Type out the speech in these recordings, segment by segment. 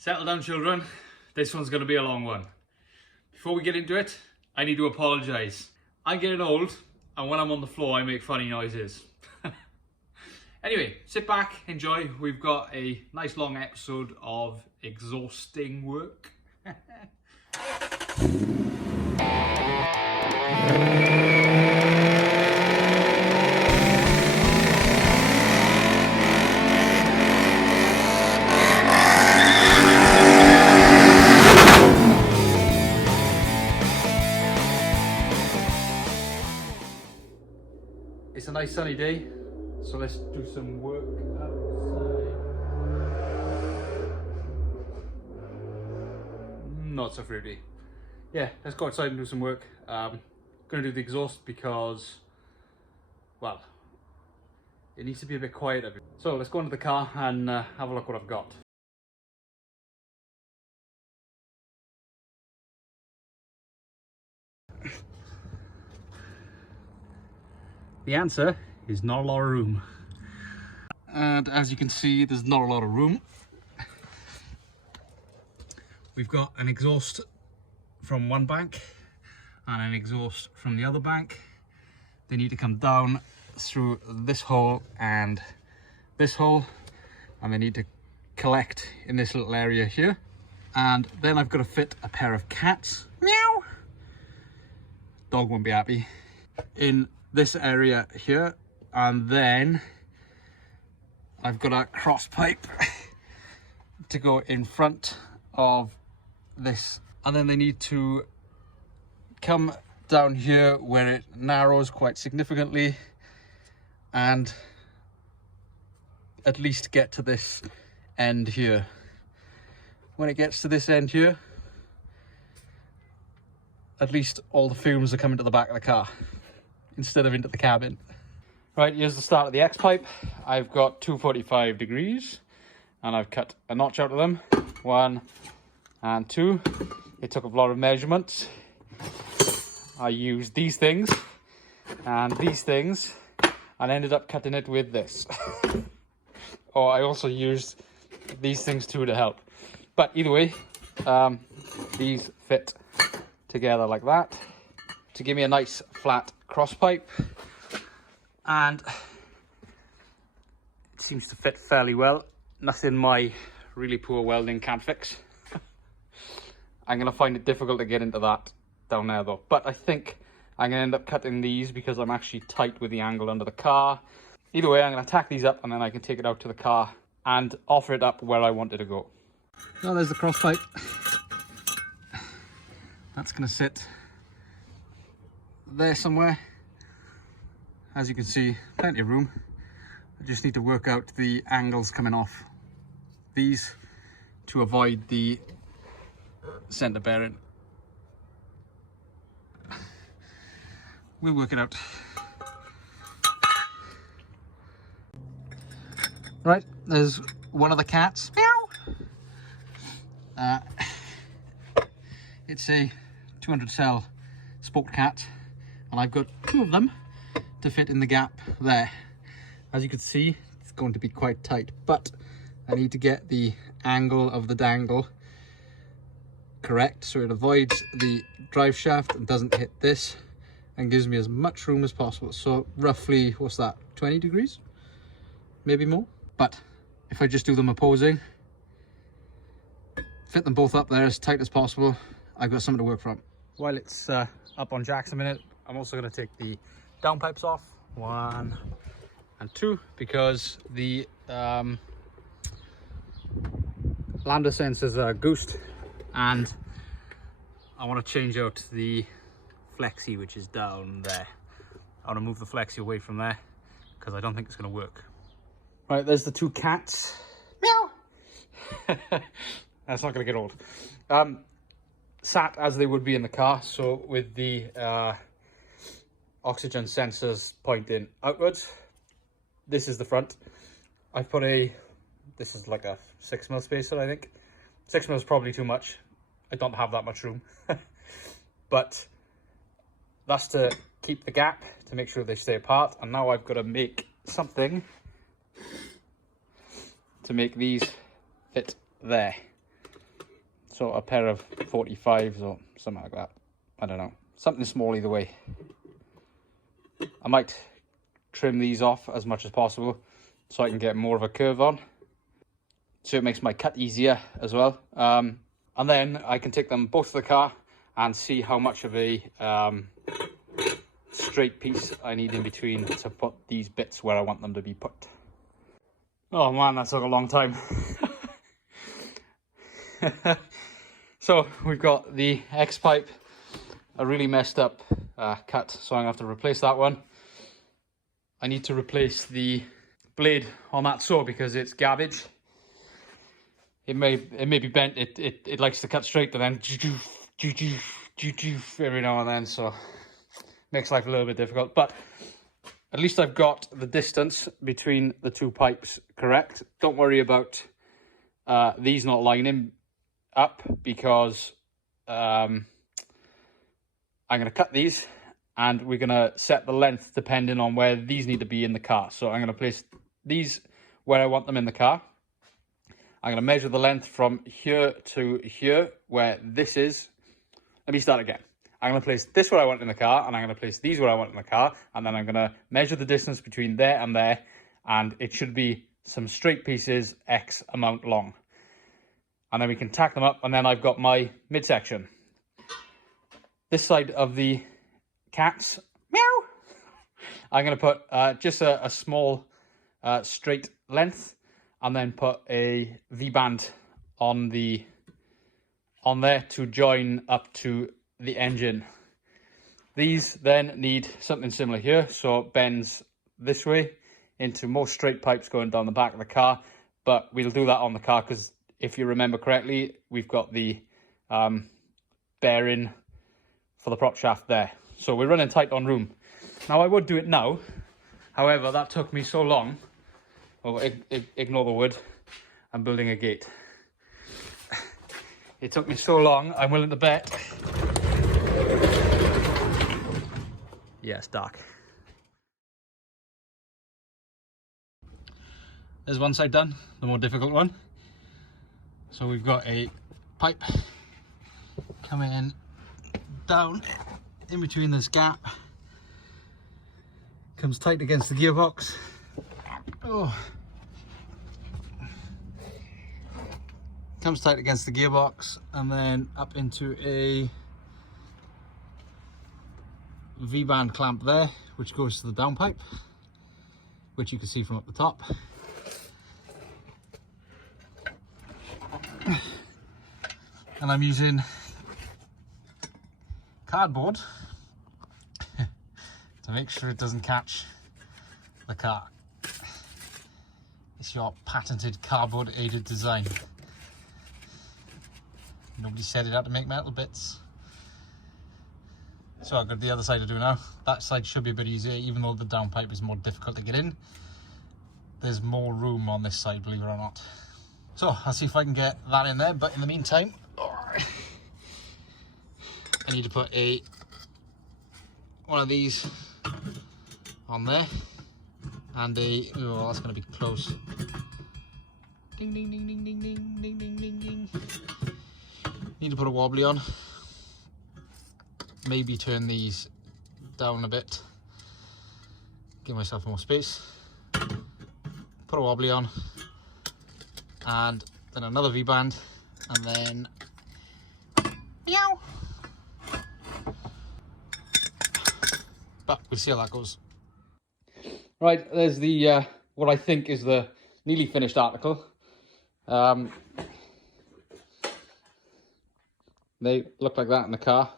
Settle down, children. This one's going to be a long one. Before we get into it, I need to apologise. I'm getting old, and when I'm on the floor, I make funny noises. Anyway, sit back, enjoy. We've got a nice long episode of exhausting work. It's a nice sunny day, so let's do some work outside. Not so fruity. Yeah, let's go outside and do some work. Gonna do the exhaust because, well, it needs to be a bit quieter. So let's go into the car and have a look what I've got. The answer is not a lot of room. And as you can see, there's not a lot of room. We've got an exhaust from one bank and an exhaust from the other bank. They need to come down through this hole and this hole, and they need to collect in this little area here. And then I've got to fit a pair of cats. Meow! Dog won't be happy. In this area here, and then I've got a cross pipe to go in front of this, and then they need to come down here where it narrows quite significantly and at least get to this end here. When it gets to this end here, at least all the fumes are coming to the back of the car instead of into the cabin. Right, here's the start of the X pipe. I've got 245 degrees and I've cut a notch out of them, 1 and 2. It took a lot of measurements. I used these things and these things and ended up cutting it with this. Or I also used these things too to help. But either way, these fit together like that to give me a nice flat cross pipe, and it seems to fit fairly well. Nothing my really poor welding can't fix. I'm gonna find it difficult to get into that down there though, but I think I'm gonna end up cutting these because I'm actually tight with the angle under the car. Either way, I'm gonna tack these up and then I can take it out to the car and offer it up where I want it to go. Well, there's the cross pipe. That's gonna sit there somewhere. As you can see, plenty of room. I just need to work out the angles coming off these to avoid the center bearing. We'll work it out. Right, there's one of the cats. Meow! It's a 200 cell sport cat, and I've got 2 of them to fit in the gap there. As you can see, it's going to be quite tight, but I need to get the angle of the dangle correct so it avoids the drive shaft and doesn't hit this and gives me as much room as possible. So roughly, what's that, 20 degrees? Maybe more. But if I just do them opposing, fit them both up there as tight as possible, I've got something to work from. While it's up on jacks a minute, I'm also going to take the downpipes off, 1 and 2, because the lambda sensors are goosed and I want to change out the flexi which is down there. I want to move the flexi away from there because I don't think it's going to work. Right, there's the 2 cats. Meow! That's not going to get old. Sat as they would be in the car, so with the oxygen sensors pointing outwards. This is the front. I've put this is like a 6mm spacer, I think. 6mm is probably too much. I don't have that much room. But that's to keep the gap, to make sure they stay apart. And now I've got to make something to make these fit there. So a pair of 45s or something like that. I don't know. Something small either way. I might trim these off as much as possible so I can get more of a curve on. So it makes my cut easier as well. And then I can take them both to the car and see how much of a straight piece I need in between to put these bits where I want them to be put. Oh man, that took a long time. So we've got the X pipe, a really messed up cut, so I'm gonna have to replace that one. I need to replace the blade on that saw because it's garbage. It may be bent. It likes to cut straight, but then every now and then, so makes life a little bit difficult. But at least I've got the distance between the two pipes correct. Don't worry about these not lining up because I'm going to cut these and we're going to set the length depending on where these need to be in the car. So I'm going to place these where I want them in the car. I'm going to measure the length from here to here where this is. Let me start again. I'm going to place this where I want in the car, and I'm going to place these where I want in the car, and then I'm going to measure the distance between there, and it should be some straight pieces X amount long. And then we can tack them up, and then I've got my midsection. This side of the cats, meow, I'm going to put just a small straight length, and then put a V-band on there to join up to the engine. These then need something similar here, so it bends this way into more straight pipes going down the back of the car, but we'll do that on the car because if you remember correctly, we've got the bearing for the prop shaft there, so we're running tight on room. Now I would do it now, however that took me so long. Oh, ignore the wood, I'm building a gate. It took me so long, I'm willing to bet. Yeah, it's dark. There's one side done, the more difficult one. So we've got a pipe coming in down in between this gap. Comes tight against the gearbox. Oh. Comes tight against the gearbox and then up into a V-band clamp there, which goes to the downpipe, which you can see from up the top. And I'm using cardboard to make sure it doesn't catch the car. It's your patented cardboard aided design. Nobody said it had to make metal bits. So I've got the other side to do now. That side should be a bit easier, even though the downpipe is more difficult to get in. There's more room on this side, believe it or not. So I'll see if I can get that in there, but in the meantime, I need to put one of these on there, and oh, that's going to be close. Ding, ding, ding, ding, ding, ding, ding, ding, ding, ding. Need to put a wobbly on. Maybe turn these down a bit. Give myself more space. Put a wobbly on. And then another V-band. And then... meow! But we'll see how that goes. Right, there's the what I think is the nearly finished article. They look like that in the car.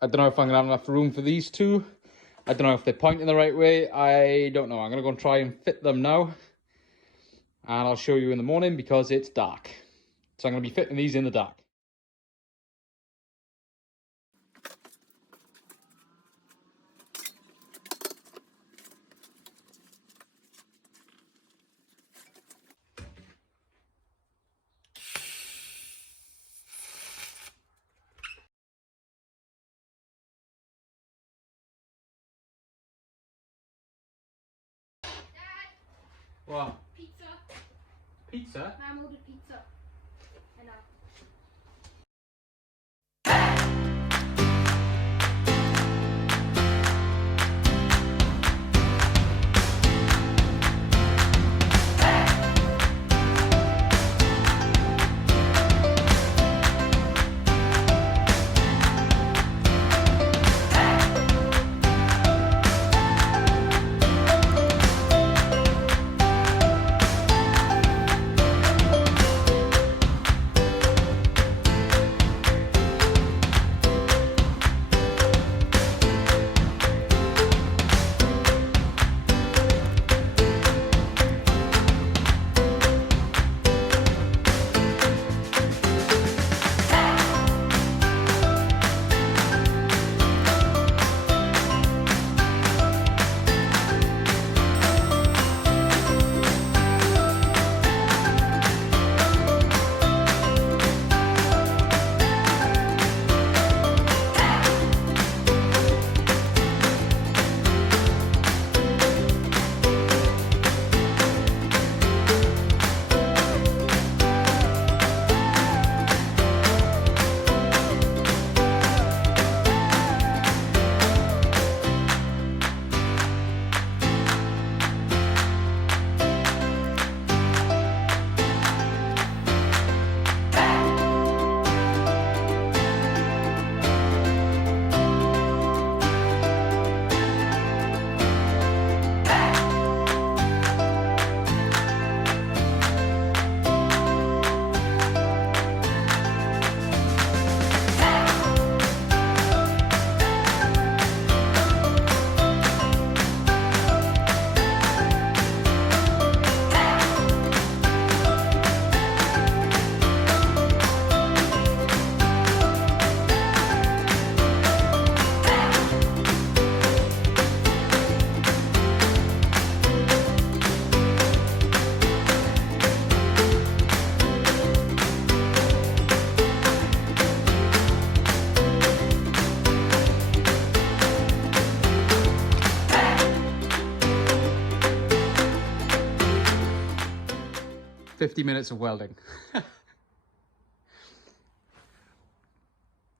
I don't know if I'm going to have enough room for these two. I don't know if they're pointing the right way. I don't know. I'm going to go and try and fit them now. And I'll show you in the morning because it's dark. So I'm going to be fitting these in the dark. What? Pizza. Pizza? Mom ordered pizza. I know. 50 minutes of welding.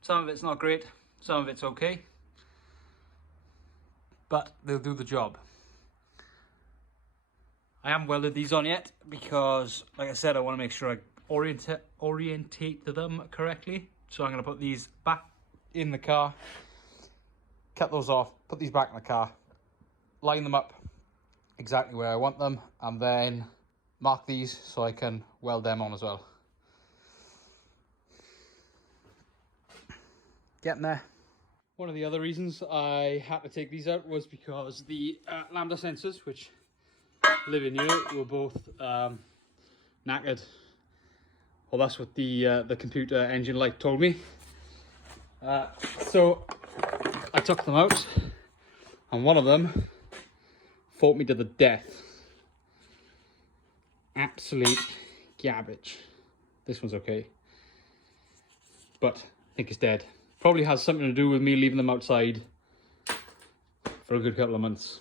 Some of it's not great, some of it's okay, but they'll do the job. I haven't welded these on yet because, like I said, I want to make sure I orientate them correctly. So I'm going to put these back in the car, cut those off, put these back in the car, line them up exactly where I want them, and then mark these so I can weld them on as well. Getting there. One of the other reasons I had to take these out was because the lambda sensors, which live in here, were both knackered. Well, that's what the computer engine light told me. So I took them out, and one of them fought me to the death. Absolute garbage. This one's okay, but I think it's dead. Probably has something to do with me leaving them outside for a good couple of months.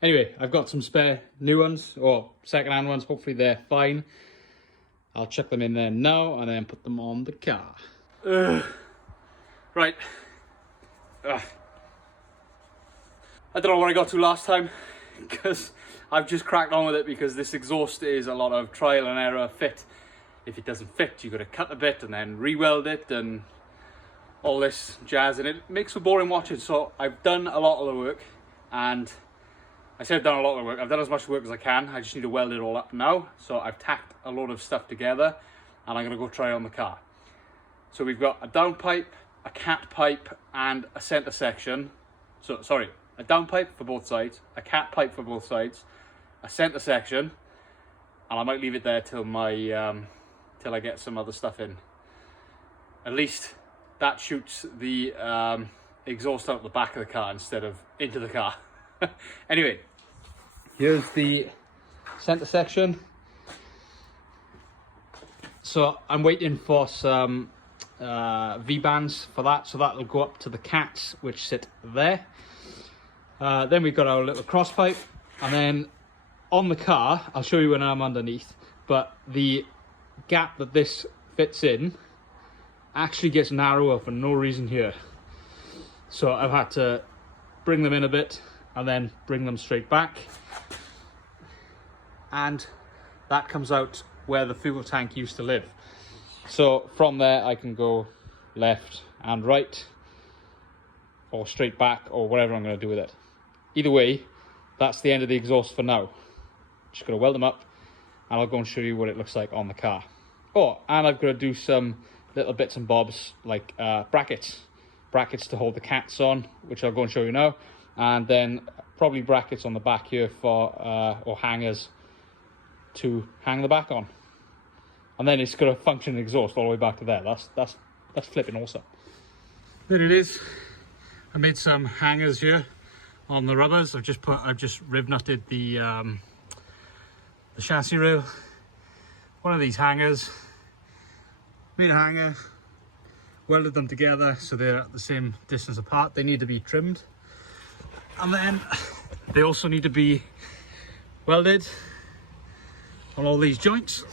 Anyway, I've got some spare new ones, or second-hand ones. Hopefully they're fine. I'll chuck them in there now and then put them on the car. Right. I don't know what I got to last time, because I've just cracked on with it, because this exhaust is a lot of trial and error fit. If it doesn't fit, you've got to cut a bit and then re-weld it and all this jazz, and it makes for boring watching. So I've done a lot of the work, and I said I've done a lot of the work. I've done as much work as I can. I just need to weld it all up now. So I've tacked a load of stuff together, and I'm going to go try it on the car. So we've got a down pipe, a cat pipe, and a center section. So, sorry, a down pipe for both sides, a cat pipe for both sides, a center section, and I might leave it there till till I get some other stuff in. At least that shoots the exhaust out the back of the car instead of into the car. Anyway, here's the center section. So I'm waiting for some V-bands for that, so that'll go up to the cats which sit there. Then we've got our little cross pipe, and then on the car, I'll show you when I'm underneath, but the gap that this fits in actually gets narrower for no reason here. So I've had to bring them in a bit and then bring them straight back, and that comes out where the fuel tank used to live. So from there I can go left and right, or straight back, or whatever I'm going to do with it. Either way, that's the end of the exhaust for now. Just going to weld them up, and I'll go and show you what it looks like on the car. Oh, and I've got to do some little bits and bobs, like brackets to hold the cats on, which I'll go and show you now, and then probably brackets on the back here for or hangers to hang the back on. And then it's got a function exhaust all the way back to there. That's flipping awesome. There it is. I made some hangers here on the rubbers. I've just riv nutted the chassis rail. One of these hangers. Made a hanger, welded them together so they're at the same distance apart. They need to be trimmed, and then they also need to be welded on all these joints.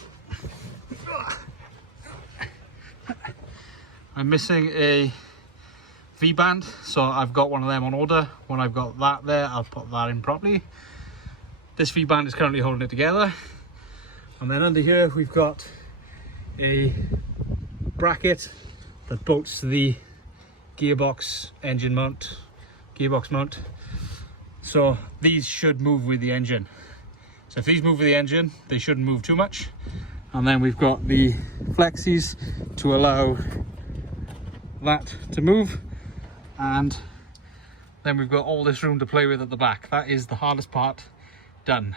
I'm missing a V-band, so I've got one of them on order. When I've got that there, I'll put that in properly. This V-band is currently holding it together, and then under here we've got a bracket that bolts to the gearbox mount. So these should move with the engine. So if these move with the engine, they shouldn't move too much. And then we've got the Flexus to allow that to move, and then we've got all this room to play with at the back. That is the hardest part done.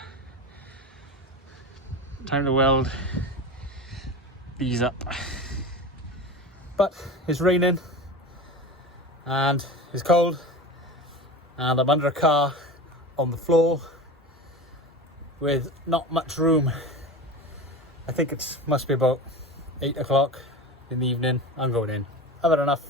Time to weld these up. But it's raining and it's cold, and I'm under a car on the floor with not much room. I think it must be about 8 o'clock in the evening. I'm going in. I've had enough.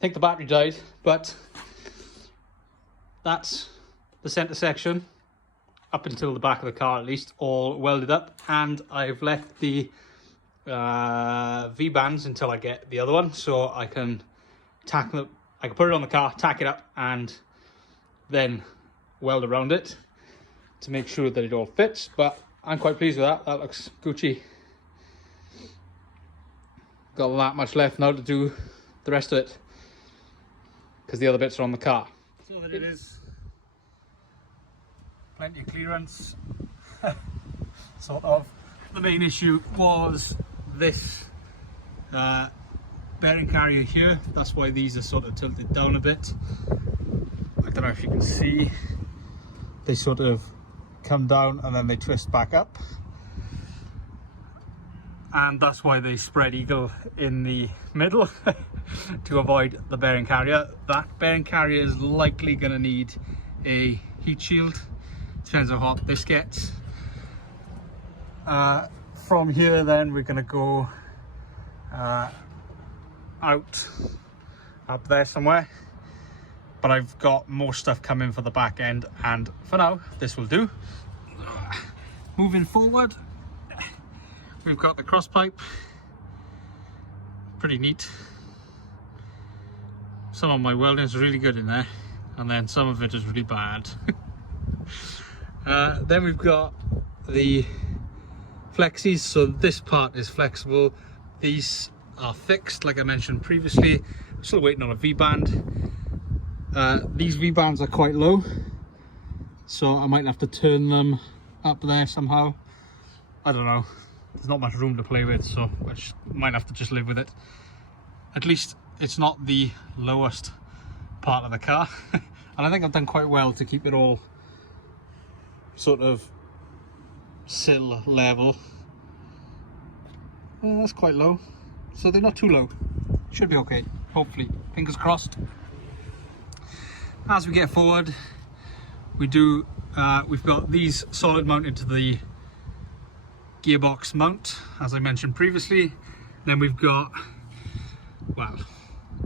think the battery died, but that's the center section up until the back of the car, at least, all welded up. And I've left the V-bands until I get the other one, so I can tack them. I can put it on the car, tack it up, and then weld around it to make sure that it all fits. But I'm quite pleased with that. That looks Gucci. Got that much left now to do the rest of it, because the other bits are on the car. So that it is plenty of clearance, sort of. The main issue was this bearing carrier here. That's why these are sort of tilted down a bit. I don't know if you can see. They sort of come down and then they twist back up. And that's why they spread eagle in the middle to avoid the bearing carrier. That bearing carrier is likely going to need a heat shield. Depends how hot this gets. From here then we're going to go out up there somewhere, but I've got more stuff coming for the back end, and for now this will do. Moving forward, we've got the cross pipe, pretty neat. Some of my welding is really good in there, and then some of it is really bad. Then we've got the Flexus, so this part is flexible. These are fixed, like I mentioned previously. I'm still waiting on a V-band. These V-bands are quite low, so I might have to turn them up there somehow. I don't know. There's not much room to play with, so I might have to just live with it. At least it's not the lowest part of the car. And I think I've done quite well to keep it all sort of sill level. That's quite low, so they're not too low. Should be okay, hopefully, fingers crossed. As we get forward, we've got these solid mounted to the gearbox mount, as I mentioned previously. Then we've got, well,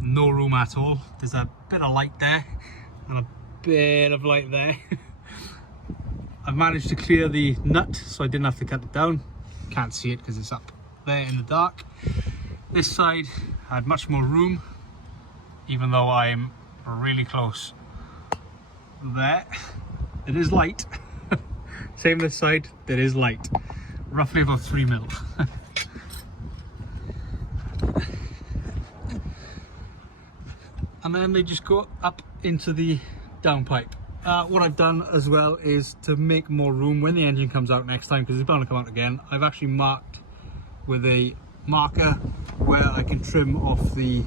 no room at all. There's a bit of light there and a bit of light there. I've managed to clear the nut, so I didn't have to cut it down. Can't see it because it's up there in the dark. This side had much more room, even though I'm really close there. It is light. Same this side, there is light. Roughly about 3 mil. And then they just go up into the downpipe. What I've done as well is to make more room when the engine comes out next time, because it's bound to come out again. I've actually marked with a marker where I can trim off the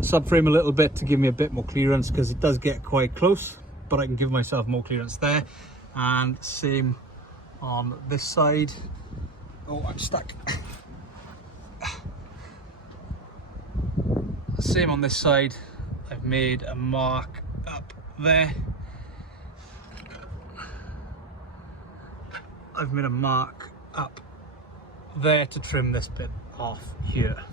subframe a little bit to give me a bit more clearance, because it does get quite close, but I can give myself more clearance there. And same on this side. Oh, I'm stuck. Same on this side. I've made a mark up there. I've made a mark up there to trim this bit off here.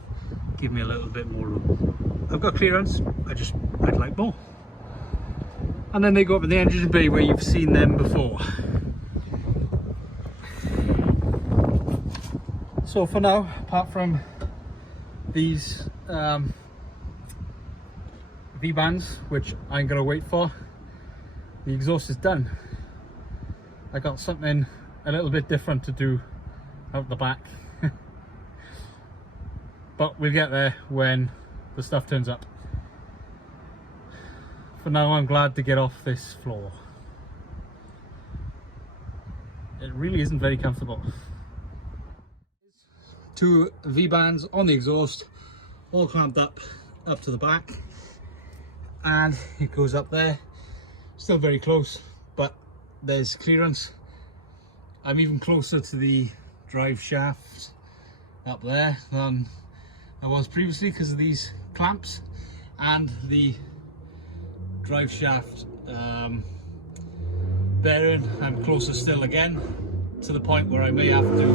Give me a little bit more room. I've got clearance, I'd like more. And then they go up in the engine bay where you've seen them before. So for now, apart from these V-bands, which I'm going to wait for, the exhaust is done. I got something a little bit different to do out the back. But we'll get there when the stuff turns up. For now, I'm glad to get off this floor. It really isn't very comfortable. 2 V-bands on the exhaust, all clamped up to the back, and it goes up there. Still very close, but there's clearance. I'm even closer to the drive shaft up there than I was previously because of these clamps, and the drive shaft bearing I'm closer still again, to the point where I may have to,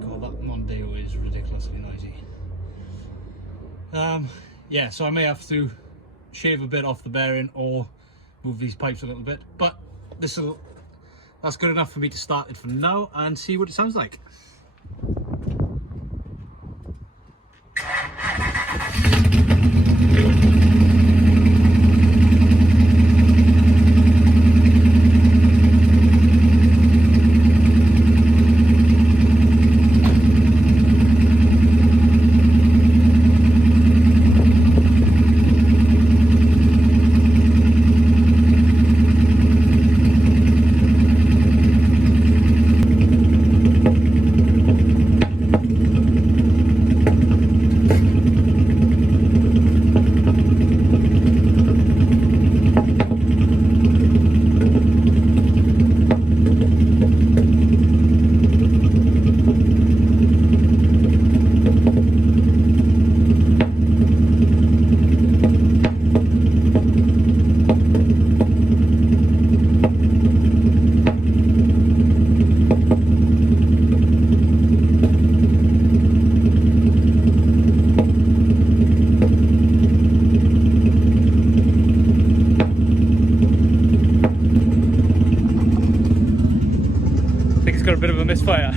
God, that Mondeo is ridiculously noisy. Yeah, so I may have to shave a bit off the bearing or move these pipes a little bit, but that's good enough for me to start it for now and see what it sounds like. Got a bit of a misfire.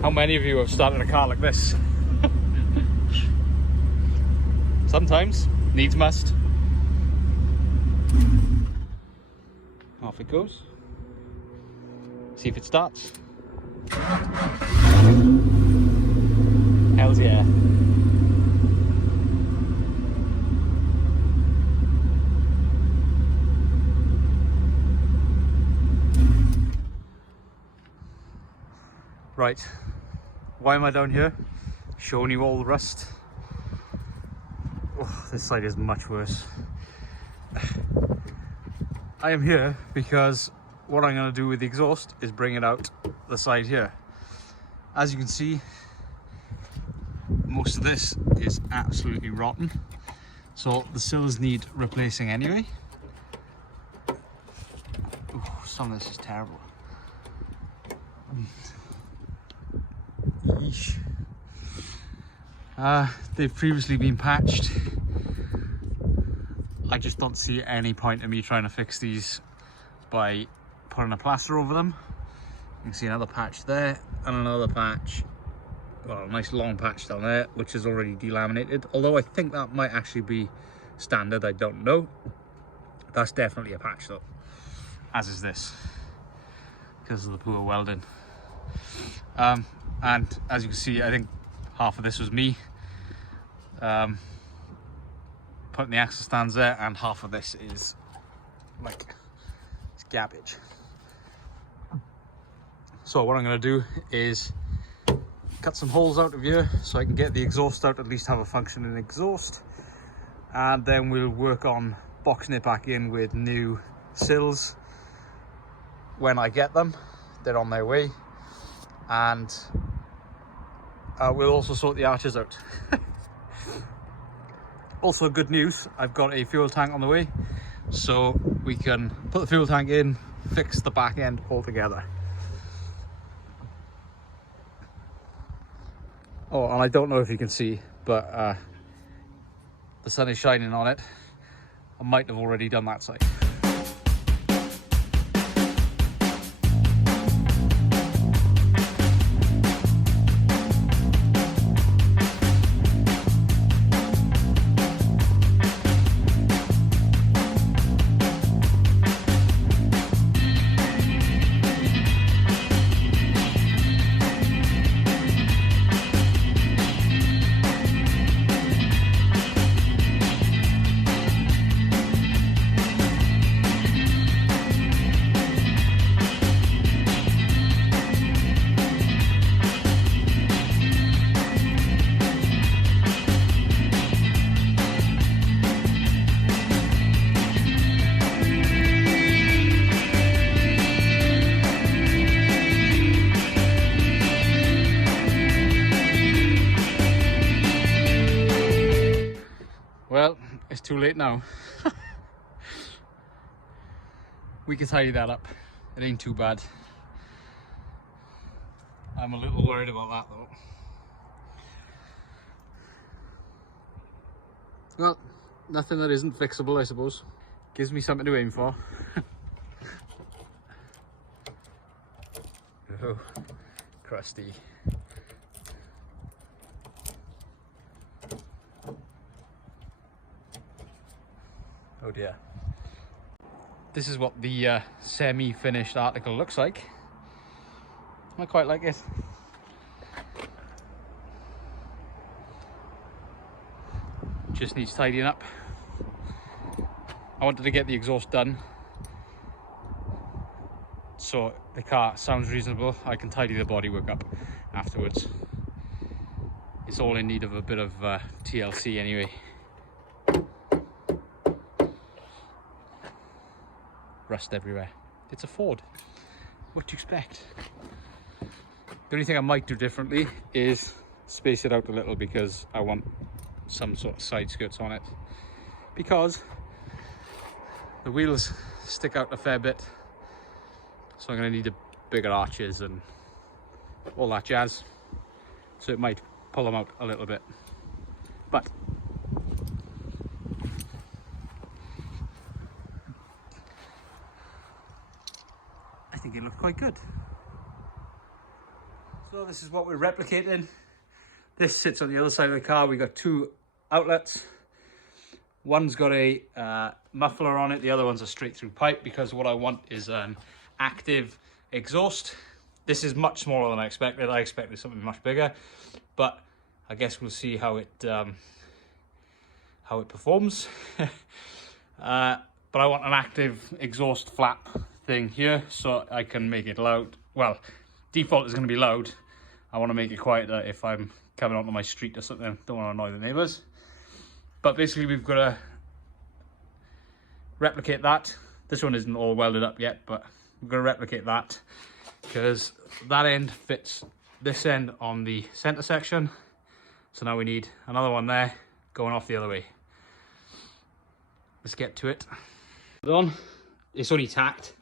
How many of you have started a car like this? Sometimes, needs must. Off it goes. See if it starts. Hells yeah. Right. Why am I down here? Showing you all the rust. Oh, this side is much worse. I am here because what I'm going to do with the exhaust is bring it out the side here. As you can see, most of this is absolutely rotten. So the sills need replacing anyway. Ooh, some of this is terrible. They've previously been patched. I just don't see any point in me trying to fix these by putting a plaster over them. You can see another patch there and another patch, well, a nice long patch down there, which is already delaminated, although I think that might actually be standard, I don't know. That's definitely a patch though, as is this, because of the poor welding. And as you can see, I think half of this was me putting the axle stands there, and half of this is like, it's garbage. So what I'm going to do is cut some holes out of here so I can get the exhaust out, at least have a functioning exhaust, and then we'll work on boxing it back in with new sills when I get them. They're on their way, and we'll also sort the arches out. Also good news, I've got a fuel tank on the way, so we can put the fuel tank in, fix the back end altogether. Oh, and I don't know if you can see, but the sun is shining on it. I might have already done that side. it's too late now. We can tidy that up. It ain't too bad. I'm a little worried about that though. Well, nothing that isn't fixable, I suppose. Gives me something to aim for. Oh, crusty. Oh dear. This is what the semi-finished article looks like. I quite like it. Just needs tidying up. I wanted to get the exhaust done so the car sounds reasonable. I can tidy the bodywork up afterwards. It's all in need of a bit of TLC anyway. Rust everywhere. It's a Ford. What do you expect? The only thing I might do differently is space it out a little because I want some sort of side skirts on it. Because the wheels stick out a fair bit. So I'm going to need bigger arches and all that jazz. So it might pull them out a little bit. But I think it looked quite good. So this is what we're replicating. This sits on the other side of the car. We got two outlets. One's got a muffler on it. The other one's a straight through pipe because what I want is an active exhaust. This is much smaller than I expected. I expected something much bigger, but I guess we'll see how it performs. But I want an active exhaust flap thing here so I can make it loud. Well, default is going to be loud. I want to make it quieter if I'm coming onto my street or something. Don't want to annoy the neighbours. But basically we've got to replicate that. This one isn't all welded up yet, but we're going to replicate that because that end fits this end on the centre section. So now we need another one there going off the other way. Let's get to it. On. It's only tacked.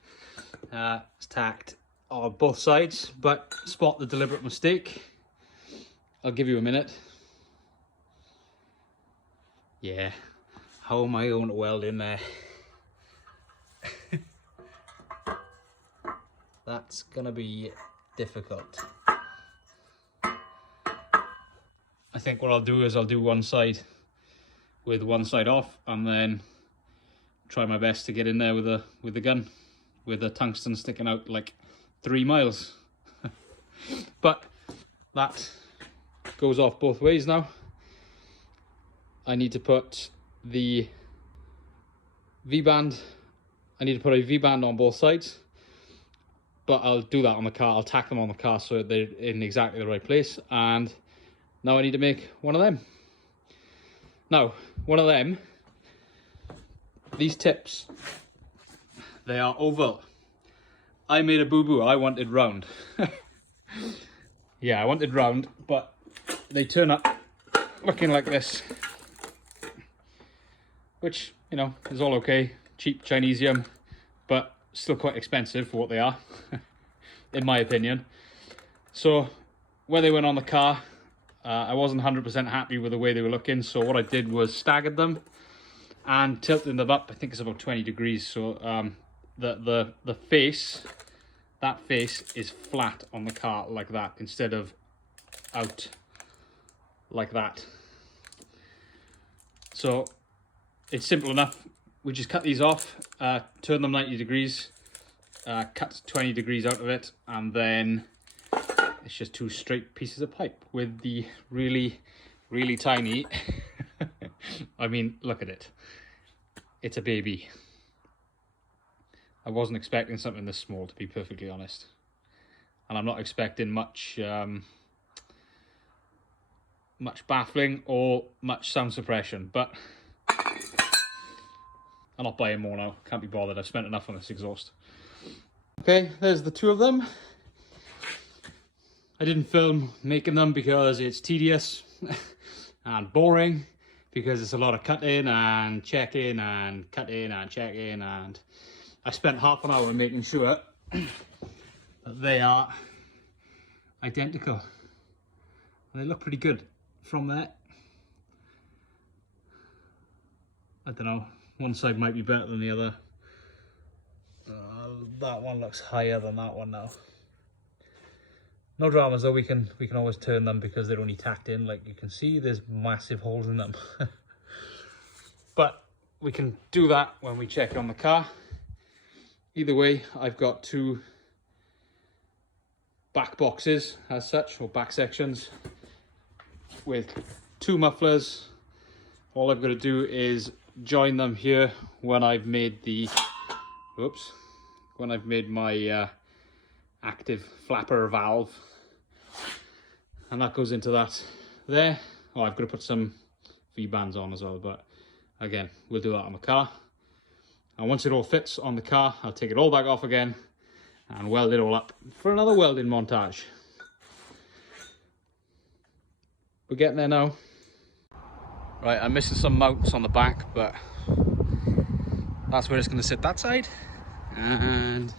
It's tacked on both sides, but spot the deliberate mistake. I'll give you a minute. Yeah, how am I going to weld in there? That's gonna be difficult. I think what I'll do is I'll do one side with one side off and then try my best to get in there with the gun with the tungsten sticking out like 3 miles. But that goes off both ways now. I need to put the V-band. I need to put a V-band on both sides, but I'll do that on the car. I'll tack them on the car so they're in exactly the right place. And now I need to make one of them. Now, one of them, these tips, they are oval. I made a boo-boo. I wanted round. Yeah, I wanted round, but they turn up looking like this, which, you know, is all okay. Cheap Chinesium, but still quite expensive for what they are, in my opinion. So when they went on the car, I wasn't 100% happy with the way they were looking. So what I did was staggered them and tilted them up. I think it's about 20 degrees. So the face, that face is flat on the car like that instead of out like that. So it's simple enough. We just cut these off, turn them 90 degrees, cut 20 degrees out of it, and then it's just two straight pieces of pipe with the really, really tiny, I mean, look at it. It's a baby. I wasn't expecting something this small, to be perfectly honest. And I'm not expecting much baffling or much sound suppression, but I'm not buying more now. Can't be bothered. I've spent enough on this exhaust. Okay, there's the two of them. I didn't film making them because it's tedious and boring. because it's a lot of cutting and checking and cutting and checking, and I spent half an hour making sure that they are identical. And they look pretty good from there. I don't know, one side might be better than the other. That one looks higher than that one now. No dramas though, we can always turn them because they're only tacked in. Like you can see, there's massive holes in them. But we can do that when we check it on the car. Either way, I've got two back boxes as such, or back sections, with two mufflers. All I've got to do is join them here when I've made the, when I've made my active flapper valve, and that goes into that there. Oh, I've got to put some V-bands on as well, but again, we'll do that on the car. And once it all fits on the car, I'll take it all back off again and weld it all up for another welding montage. We're getting there now. Right, I'm missing some mounts on the back, but that's where it's going to sit, that side. And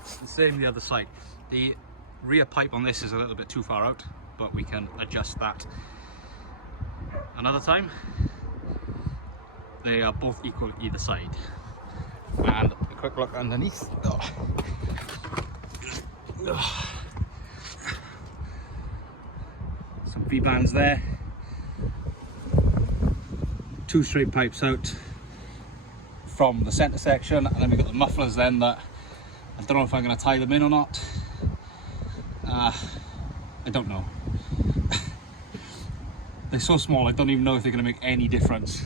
it's the same the other side. The rear pipe on this is a little bit too far out, but we can adjust that another time. They are both equal either side. And a quick look underneath. Some V-bands there. Two straight pipes out from the center section, and then we've got the mufflers then that I don't know if I'm going to tie them in or not. I don't know. They're so small, I don't even know if they're going to make any difference.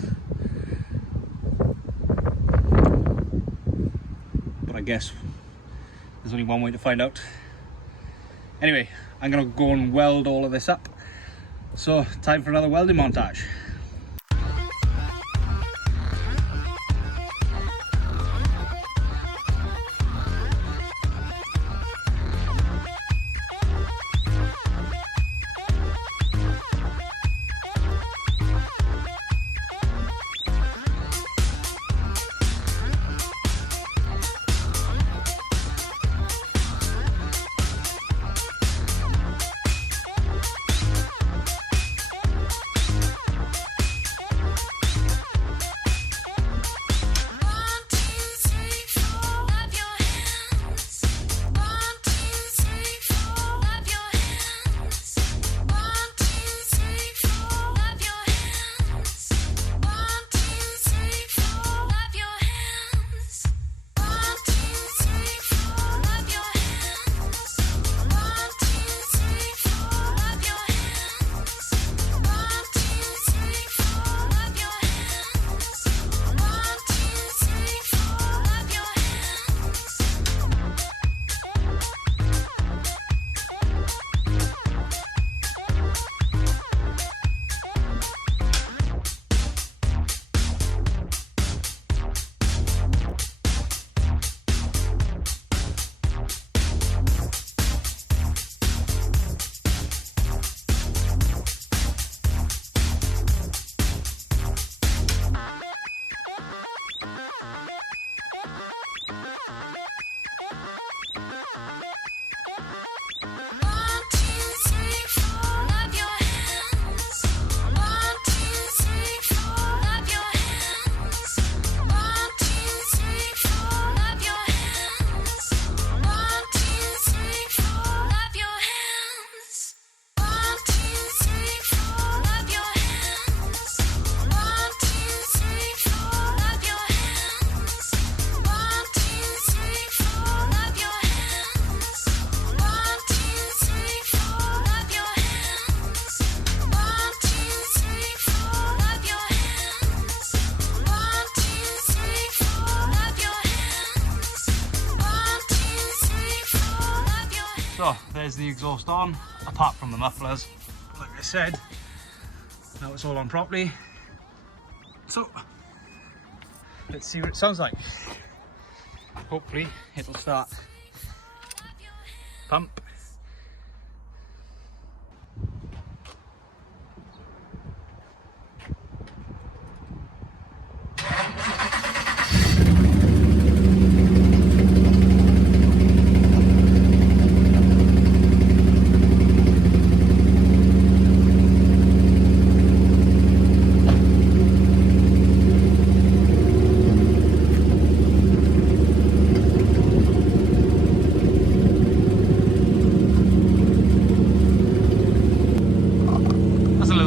But I guess there's only one way to find out. Anyway, I'm going to go and weld all of this up. So, time for another welding montage. So there's the exhaust on, apart from the mufflers. Like I said, now it's all on properly. So let's see what it sounds like. Hopefully it'll start. Pump.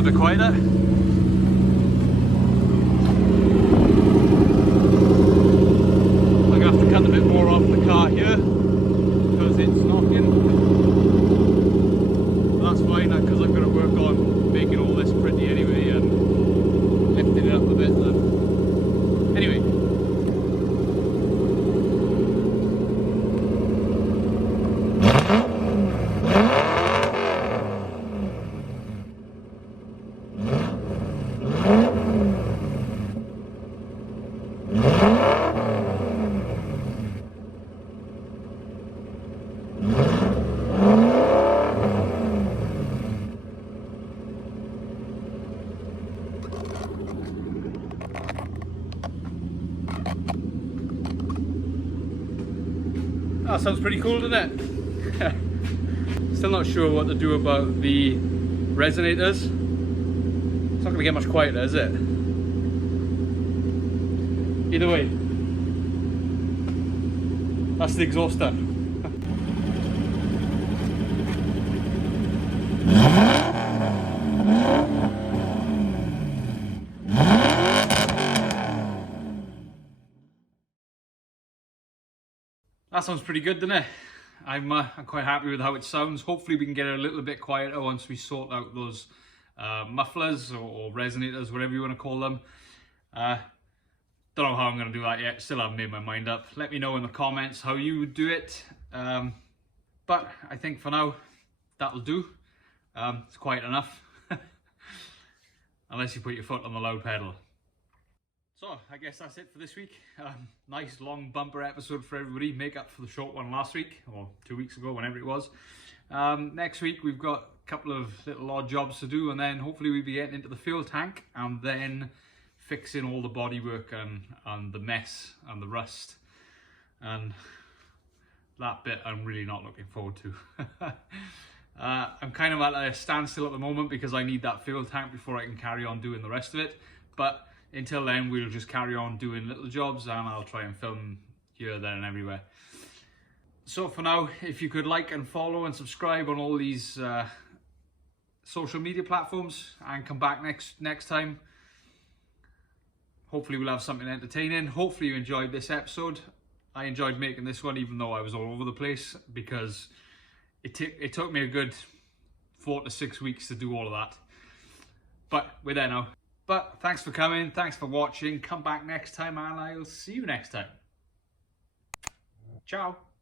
little bit quieter. I'm gonna have to cut a bit more off the car here because it's knocking. But that's fine because I'm gonna work on making all this pretty anyway and lifting it up a bit. Anyway. That sounds pretty cool, doesn't it? Still not sure what to do about the resonators. It's not going to get much quieter, is it? Either way, that's the exhaust done. That sounds pretty good, doesn't it? I'm quite happy with how it sounds. Hopefully we can get it a little bit quieter once we sort out those mufflers or resonators, whatever you want to call them. Don't know how I'm going to do that yet. Still haven't made my mind up. Let me know in the comments how you would do it. But I think for now, that'll do. It's quiet enough. Unless you put your foot on the loud pedal. So I guess that's it for this week. Nice long bumper episode for everybody. Make up for the short one last week or 2 weeks ago, whenever it was. Next week we've got a couple of little odd jobs to do, and then hopefully we'll be getting into the fuel tank and then fixing all the bodywork and the mess and the rust, and that bit I'm really not looking forward to. I'm kind of at a standstill at the moment because I need that fuel tank before I can carry on doing the rest of it. But until then, we'll just carry on doing little jobs and I'll try and film here, there and everywhere. So for now, if you could like and follow and subscribe on all these social media platforms and come back next time. Hopefully we'll have something entertaining. Hopefully you enjoyed this episode. I enjoyed making this one even though I was all over the place because it took me a good 4 to 6 weeks to do all of that. But we're there now. But thanks for coming, thanks for watching. Come back next time and I'll see you next time. Ciao.